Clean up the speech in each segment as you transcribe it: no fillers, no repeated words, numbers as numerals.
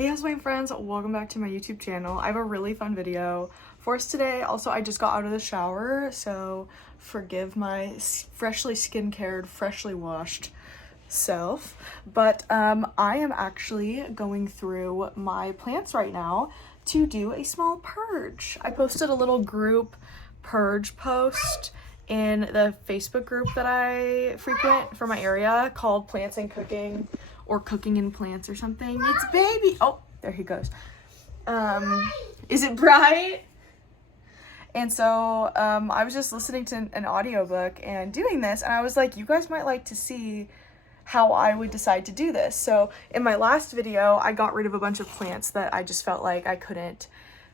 Hey Houseplant friends, welcome back to my YouTube channel. I have a really fun video for us today. Also, I just got out of the shower, so forgive my freshly skin-cared, freshly washed self. But I am actually going through my plants right now to do a small purge. I posted a little group purge post in the Facebook group that I frequent for my area called Plants and Cooking, or Cooking and Plants or something. It's baby. Oh, there he goes. Is it bright? And so I was just listening to an audiobook and doing this, and I was like, you guys might like to see how I would decide to do this. So in my last video, I got rid of a bunch of plants that I just felt like I couldn't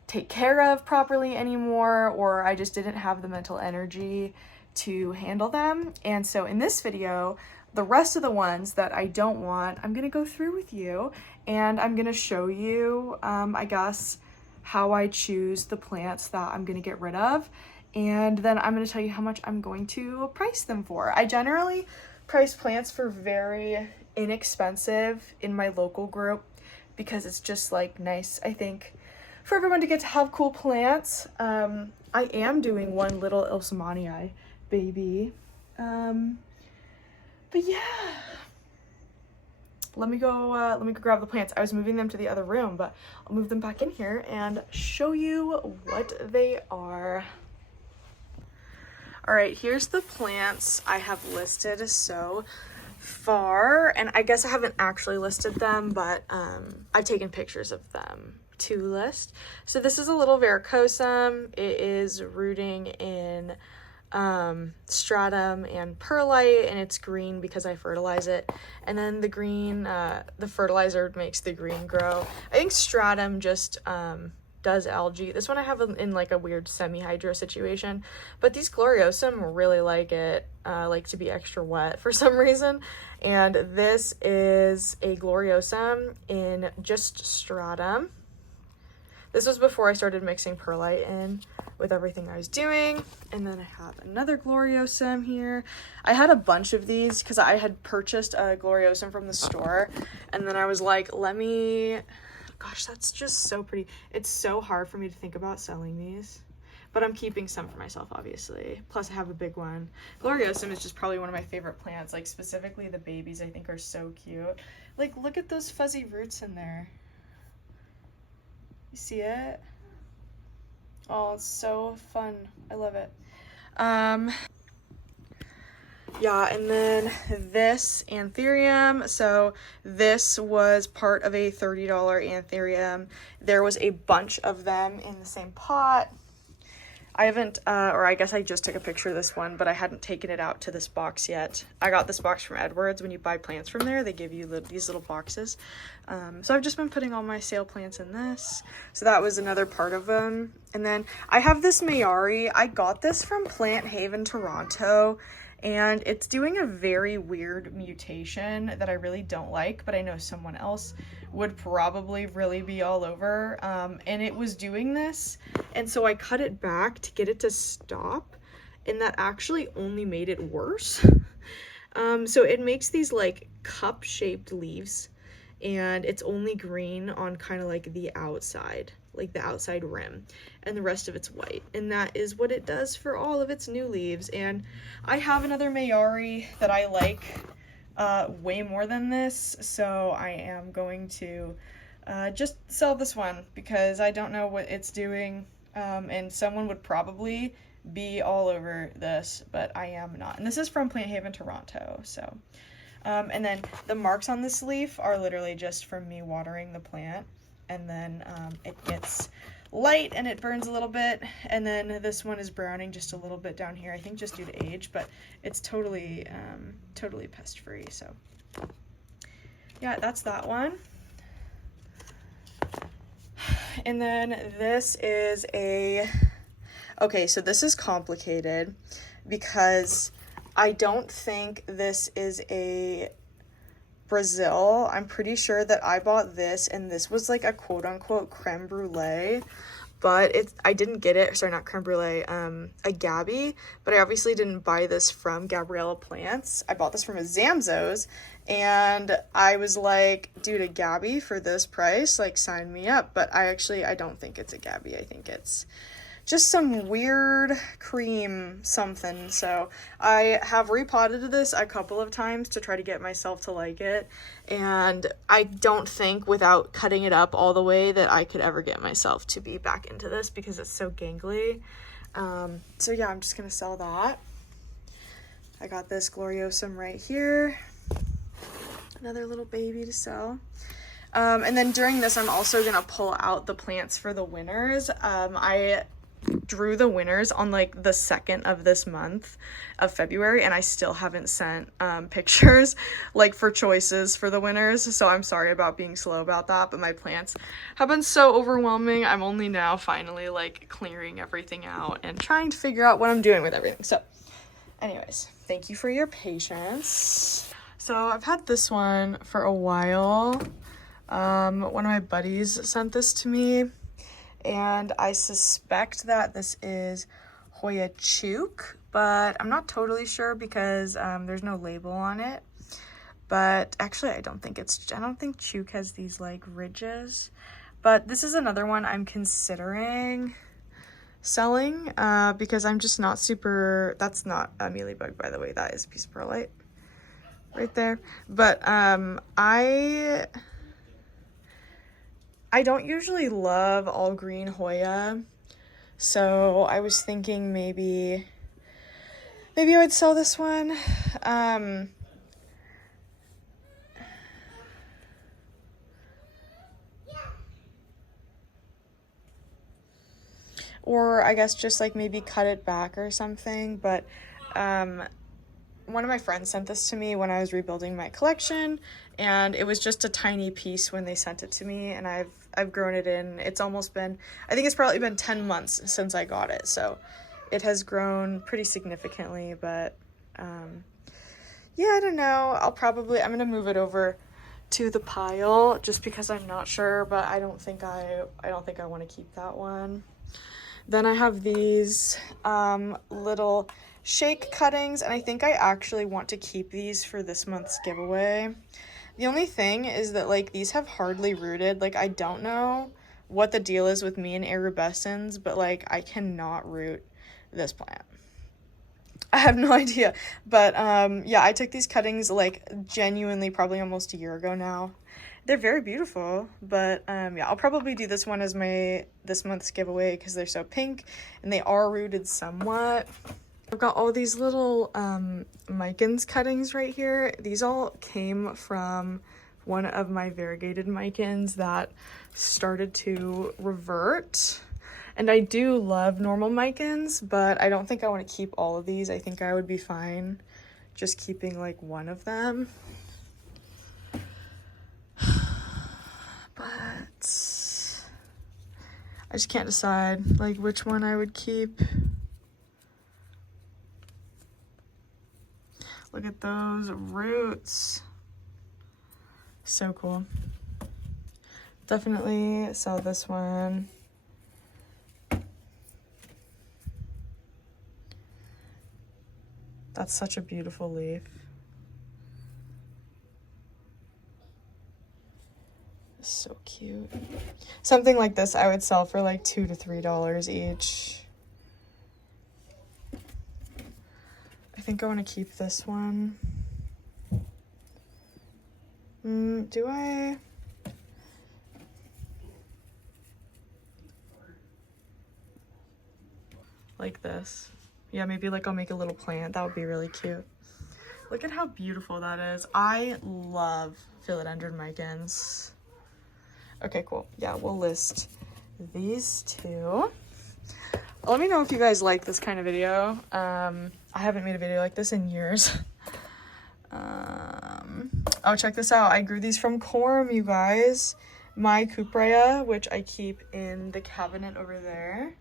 take care of properly anymore, or I just didn't have the mental energy to handle them. And so in this video, the rest of the ones that I don't want, I'm gonna go through with you, and I'm gonna show you, I guess, how I choose the plants that I'm gonna get rid of, and then I'm gonna tell you how much I'm going to price them for. I generally price plants for very inexpensive in my local group because it's just like nice, I think, for everyone to get to have cool plants. I am doing one little Ilsamanii baby. But yeah, let me go grab the plants. I was moving them to the other room, but I'll move them back in here and show you what they are. All right, here's the plants I have listed so far, and I guess I haven't actually listed them, but I've taken pictures of them to list. So this is a little varicosum. It is rooting in stratum and perlite, and it's green because I fertilize it. And then the green, the fertilizer makes the green grow. I think stratum just does algae. This one I have in like a weird semi-hydro situation, but these gloriosum really like it, like to be extra wet for some reason. And this is a gloriosum in just stratum. This was before I started mixing perlite in with everything I was doing. And then I have another gloriosum here. I had a bunch of these because I had purchased a gloriosum from the store, and then I was like, gosh, that's just so pretty. It's so hard for me to think about selling these, but I'm keeping some for myself, obviously. Plus I have a big one. Gloriosum is just probably one of my favorite plants. Like specifically the babies I think are so cute. Like look at those fuzzy roots in there. You see it? Oh, it's so fun. I love it. Yeah, and then this anthurium. So this was part of a $30 anthurium. There was a bunch of them in the same pot. I haven't, or I guess I just took a picture of this one, but I hadn't taken it out to this box yet. I got this box from Edwards. When you buy plants from there, they give you these little boxes. So I've just been putting all my sale plants in this. So that was another part of them. And then I have this Mayari. I got this from Plant Haven, Toronto, and it's doing a very weird mutation that I really don't like, but I know someone else would probably really be all over. And it was doing this, and so I cut it back to get it to stop, and that actually only made it worse. So it makes these like cup-shaped leaves, and it's only green on kind of like the outside, like the outside rim, and the rest of it's white, and that is what it does for all of its new leaves. And I have another Mayari that I like way more than this, so I am going to just sell this one because I don't know what it's doing, and someone would probably be all over this, but I am not. And this is from Plant Haven, Toronto. So and then the marks on this leaf are literally just from me watering the plant, and then it gets light and it burns a little bit, and then this one is browning just a little bit down here, I think just due to age, but it's totally totally pest free. So yeah, that's that one. And then this is okay, so this is complicated because I don't think this is a Brazil. I'm pretty sure that I bought this, and this was like a quote-unquote creme brulee, but I didn't get it, sorry, not creme brulee, a Gabby, but I obviously didn't buy this from Gabriella Plants. I bought this from a Zamzows, And I was like, dude, a Gabby for this price, like, sign me up. But I don't think it's a Gabby. I think it's just some weird cream something. So I have repotted this a couple of times to try to get myself to like it, and I don't think without cutting it up all the way that I could ever get myself to be back into this because it's so gangly. So yeah, I'm just gonna sell that. I got this Gloriosum right here, another little baby to sell. And then during this, I'm also gonna pull out the plants for the winners. I drew the winners on like the 2nd of this month of February, and I still haven't sent pictures like for choices for the winners, so I'm sorry about being slow about that, but my plants have been so overwhelming. I'm only now finally like clearing everything out and trying to figure out what I'm doing with everything. So anyways, thank you for your patience. So I've had this one for a while. One of my buddies sent this to me, and I suspect that this is Hoya Chuk, but I'm not totally sure because there's no label on it. But actually, I don't think Chuk has these like ridges. But this is another one I'm considering selling because I'm just not super. That's not a mealybug, by the way. That is a piece of perlite right there. But I don't usually love all green Hoya, so I was thinking maybe I would sell this one. Or I guess just like maybe cut it back or something, but one of my friends sent this to me when I was rebuilding my collection, and it was just a tiny piece when they sent it to me, and I've grown it in. It's almost been, I think it's probably been 10 months since I got it, so it has grown pretty significantly. But yeah, I don't know. I'm gonna move it over to the pile just because I'm not sure, but I don't think I want to keep that one. Then I have these little shake cuttings, and I think I actually want to keep these for this month's giveaway. The only thing is that like these have hardly rooted. Like I don't know what the deal is with me and arabescens, but like I cannot root this plant. I have no idea. But yeah, I took these cuttings like genuinely probably almost a year ago now. They're very beautiful, but yeah, I'll probably do this one as this month's giveaway because they're so pink and they are rooted somewhat. I've got all these little Micans cuttings right here. These all came from one of my variegated Micans that started to revert. And I do love normal Micans, but I don't think I want to keep all of these. I think I would be fine just keeping like one of them. But I just can't decide like which one I would keep. Look at those roots. So cool. Definitely sell this one. That's such a beautiful leaf. So cute. Something like this I would sell for like $2 to $3 each. I think I want to keep this one. Do I? Like this. Yeah, maybe like I'll make a little plant. That would be really cute. Look at how beautiful that is. I love philodendron micans. Okay, cool. Yeah, we'll list these two. Let me know if you guys like this kind of video. I haven't made a video like this in years. Oh, check this out. I grew these from corm, you guys. My Cuprea, which I keep in the cabinet over there.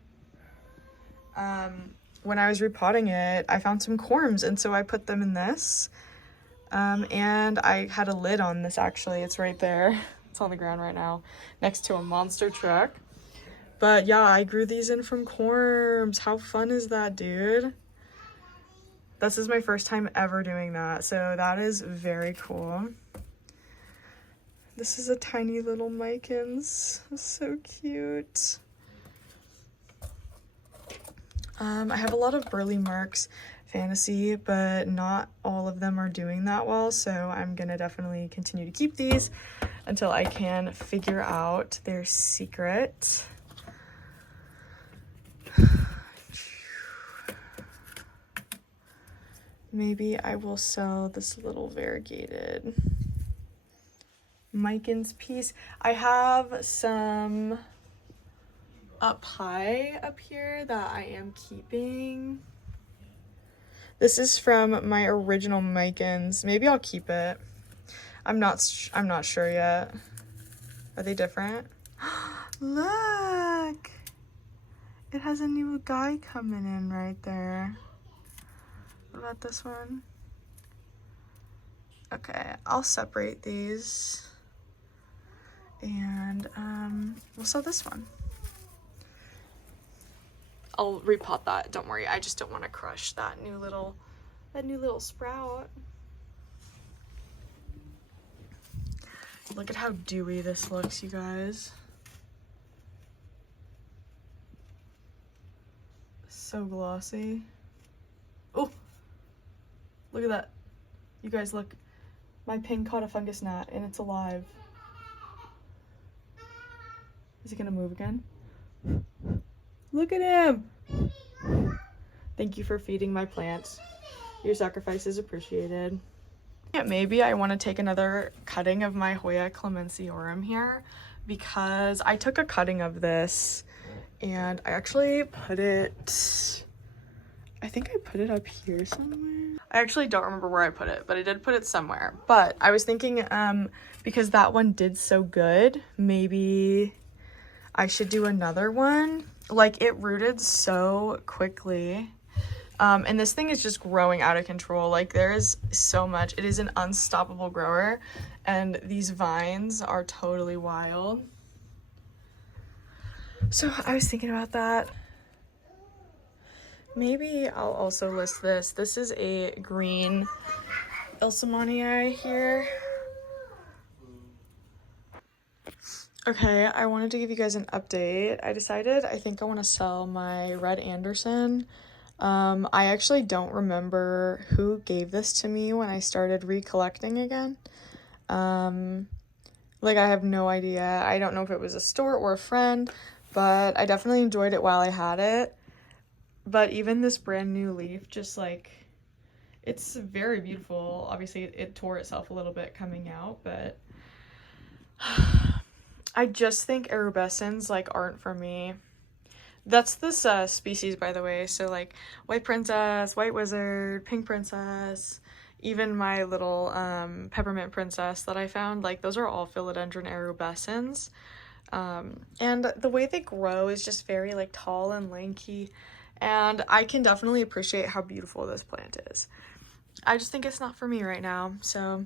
When I was repotting it, I found some corms, and so I put them in this. And I had a lid on this, actually. It's right there. It's on the ground right now, next to a monster truck. But yeah, I grew these in from corms. How fun is that, dude? This is my first time ever doing that, so that is very cool. This is a tiny little Micans. So cute. I have a lot of Burley Marks Fantasy, but not all of them are doing that well, so I'm gonna definitely continue to keep these until I can figure out their secret. Maybe I will sell this little variegated Micans piece. I have some up high up here that I am keeping. This is from my original Micans. Maybe I'll keep it. I'm not sure yet. Are they different? Look! It has a new guy coming in right there. What about this one? Okay, I'll separate these. And we'll sell this one. I'll repot that, don't worry. I just don't want to crush that new little sprout. Look at how dewy this looks, you guys. So glossy. Oh, look at that. You guys, look. My pin caught a fungus gnat and it's alive. Is it gonna move again? Look at him! Thank you for feeding my plants. Your sacrifice is appreciated. Yeah, maybe I want to take another cutting of my Hoya clemensiorum here, because I took a cutting of this and I actually put it, I think I put it up here somewhere. I actually don't remember where I put it, but I did put it somewhere. But I was thinking, because that one did so good, maybe I should do another one. Like, it rooted so quickly. And this thing is just growing out of control. Like, there is so much. It is an unstoppable grower, and these vines are totally wild. So I was thinking about that. Maybe I'll also list this. This is a green Ilsamanii here. Okay, I wanted to give you guys an update. I think I want to sell my Red Anderson. I actually don't remember who gave this to me when I started recollecting again. Like, I have no idea. I don't know if it was a store or a friend, but I definitely enjoyed it while I had it. But even this brand new leaf, just like, it's very beautiful. Obviously, it tore itself a little bit coming out, but I just think arubescens, like, aren't for me. That's this species, by the way. So, like, White Princess, White Wizard, Pink Princess, even my little Peppermint Princess that I found, like, those are all philodendron arubescens. And the way they grow is just very, like, tall and lanky. And I can definitely appreciate how beautiful this plant is. I just think it's not for me right now. So,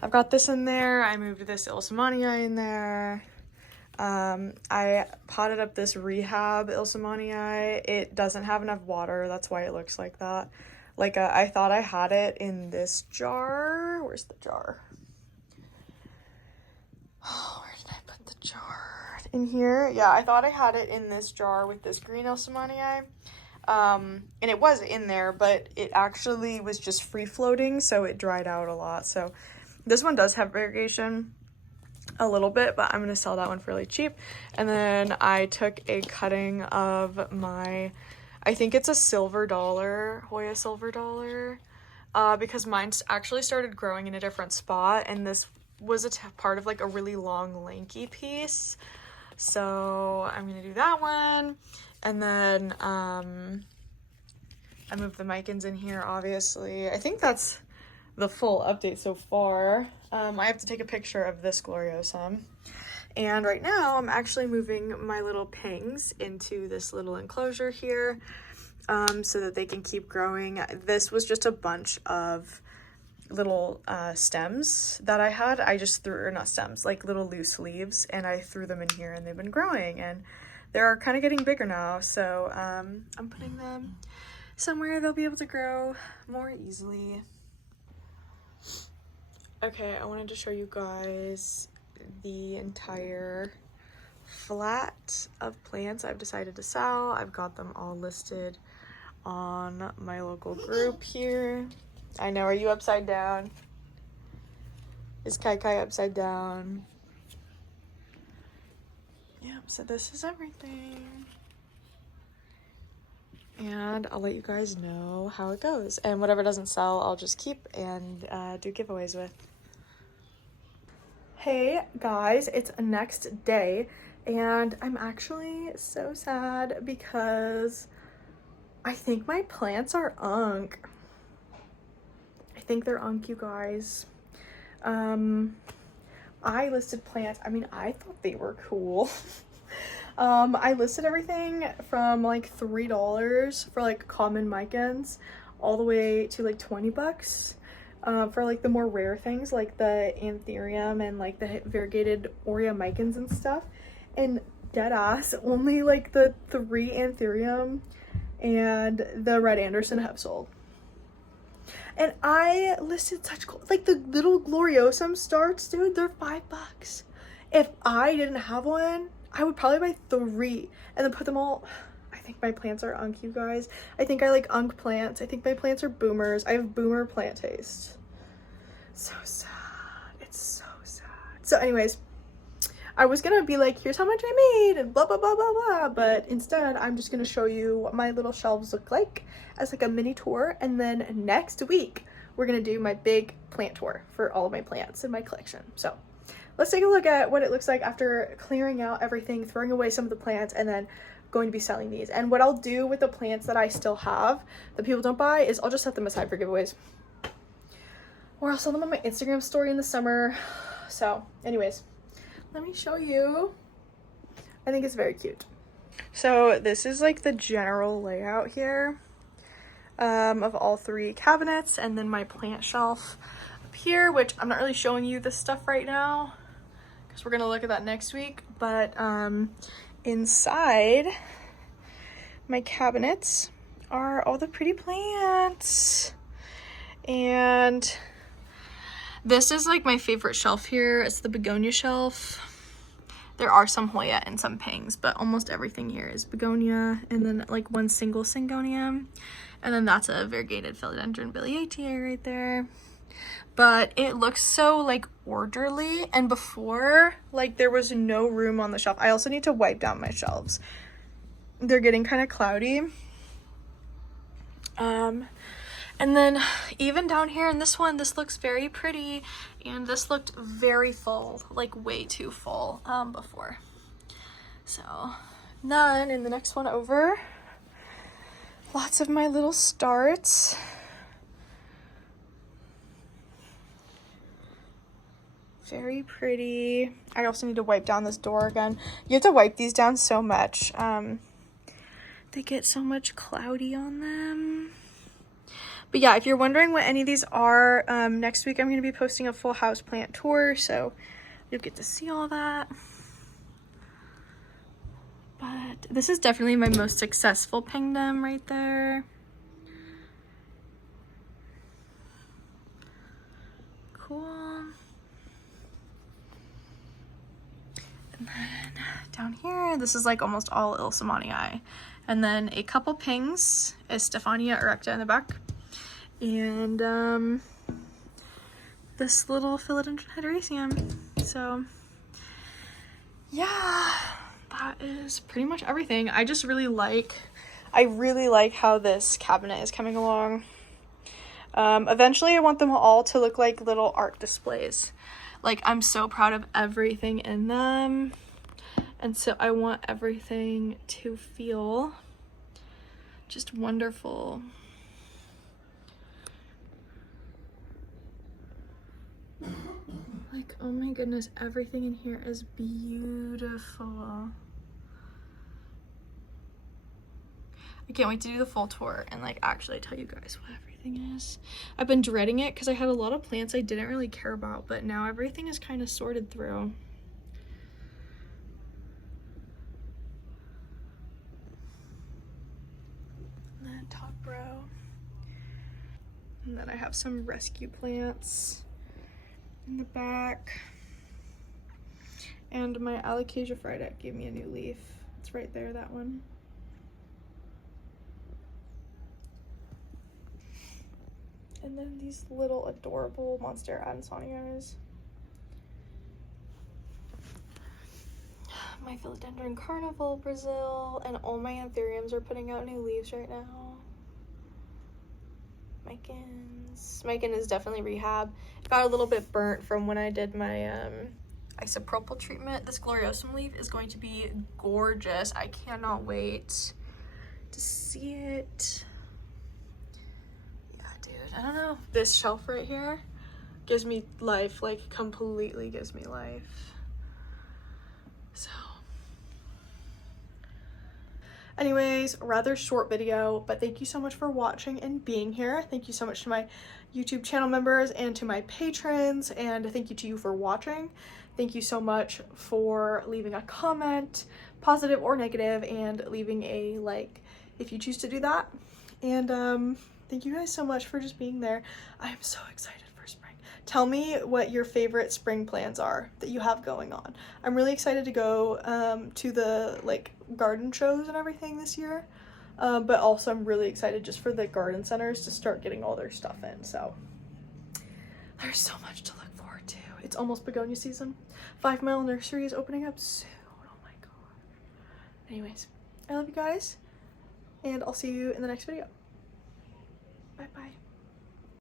I've got this in there. I moved this Ilsamanii in there. I potted up this rehab Ilsamanii. It doesn't have enough water. That's why it looks like that. Like, I thought I had it in this jar. Where's the jar? Oh, where did I put the jar? In here? Yeah, I thought I had it in this jar with this green Ilsamanii. And it was in there, but it actually was just free floating, so it dried out a lot. So this one does have irrigation a little bit, but I'm gonna sell that one for really cheap. And then I took a cutting of my, I think it's a Silver Dollar, Hoya Silver Dollar, because mine actually started growing in a different spot, and this was part of like a really long lanky piece. So I'm gonna do that one. And then I moved the Micans in here, obviously. I think that's the full update so far. I have to take a picture of this Gloriosum. And right now I'm actually moving my little pings into this little enclosure here, so that they can keep growing. This was just a bunch of little stems that I had. I just threw, or not stems, like little loose leaves, and I threw them in here and they've been growing, and they're kind of getting bigger now. So I'm putting them somewhere they'll be able to grow more easily. Okay, I wanted to show you guys the entire flat of plants I've decided to sell. I've got them all listed on my local group here. I know, are you upside down? Is Kai Kai upside down? Yep, so this is everything. And I'll let you guys know how it goes. And whatever doesn't sell, I'll just keep and do giveaways with. Hey guys, it's next day and I'm actually so sad because I think my plants are unk. I think they're unk, you guys. I listed plants. I mean, I thought they were cool. I listed everything from like $3 for like common micans all the way to like 20 bucks for like the more rare things like the anthurium and like the variegated Aurea micans and stuff. And dead ass, only like the 3 anthurium and the red Anderson have sold. And I listed such cool, like the little gloriosum starts, dude, they're $5. If I didn't have one, I would probably buy 3 and then put them all. I think my plants are unk, you guys. I think I like unk plants. I think my plants are boomers. I have boomer plant taste. So sad. It's so sad. So anyways, I was gonna be like, here's how much I made and blah, blah, blah, blah, blah. But instead, I'm just gonna show you what my little shelves look like as like a mini tour. And then next week, we're gonna do my big plant tour for all of my plants in my collection. So let's take a look at what it looks like after clearing out everything, throwing away some of the plants, and then going to be selling these. And what I'll do with the plants that I still have that people don't buy is I'll just set them aside for giveaways. Or I'll sell them on my Instagram story in the summer. So anyways, let me show you. I think it's very cute. So this is like the general layout here of all 3 cabinets, and then my plant shelf up here, which I'm not really showing you this stuff right now because we're gonna look at that next week. But inside my cabinets are all the pretty plants. And this is like my favorite shelf here. It's the begonia shelf. There are some Hoya and some Pings, but almost everything here is begonia, and then like 1 single syngonium, and then that's a variegated philodendron biliaceae right there. But it looks so like orderly, and before, like, there was no room on the shelf. I also need to wipe down my shelves. They're getting kind of cloudy. And then even down here in this one, this looks very pretty, and this looked very full, like way too full before. So then in the next one over, lots of my little starts. Very pretty. I also need to wipe down this door again. You have to wipe these down so much. They get so much cloudy on them. But yeah, if you're wondering what any of these are, next week I'm going to be posting a full house plant tour, so you'll get to see all that. But this is definitely my most successful pingdom right there. Cool. And then down here, this is like almost all Ilsamanii. And then a couple pings is Stephania erecta in the back. And this little philodendron hederaceum. So yeah, that is pretty much everything. I really like how this cabinet is coming along. Eventually I want them all to look like little art displays. Like, I'm so proud of everything in them, and so I want everything to feel just wonderful. Like, oh my goodness, everything in here is beautiful. I can't wait to do the full tour and like actually tell you guys what everything is. I've been dreading it because I had a lot of plants I didn't really care about, but now everything is kind of sorted through. And then top row. And then I have some rescue plants in the back. And my Alocasia Frydek gave me a new leaf. It's right there, that one. And then these little adorable Monstera adansonii. My Philodendron Carnival Brazil, and all my anthuriums are putting out new leaves right now. Mikan is definitely rehab. It got a little bit burnt from when I did my isopropyl treatment. This Gloriosum leaf is going to be gorgeous. I cannot wait to see it. Yeah, dude, I don't know. This shelf right here gives me life, like completely gives me life. So anyways, rather short video, but thank you so much for watching and being here. Thank you so much to my YouTube channel members and to my patrons, and thank you to you for watching. Thank you so much for leaving a comment, positive or negative, and leaving a like if you choose to do that. And thank you guys so much for just being there. I am so excited for spring. Tell me what your favorite spring plans are that you have going on. I'm really excited to go to the like garden shows and everything this year, but also I'm really excited just for the garden centers to start getting all their stuff in. So there's so much to look forward to. It's almost begonia season. 5 Mile Nursery is opening up soon. Oh my god. Anyways, I love you guys, and I'll see you in the next video. Bye bye.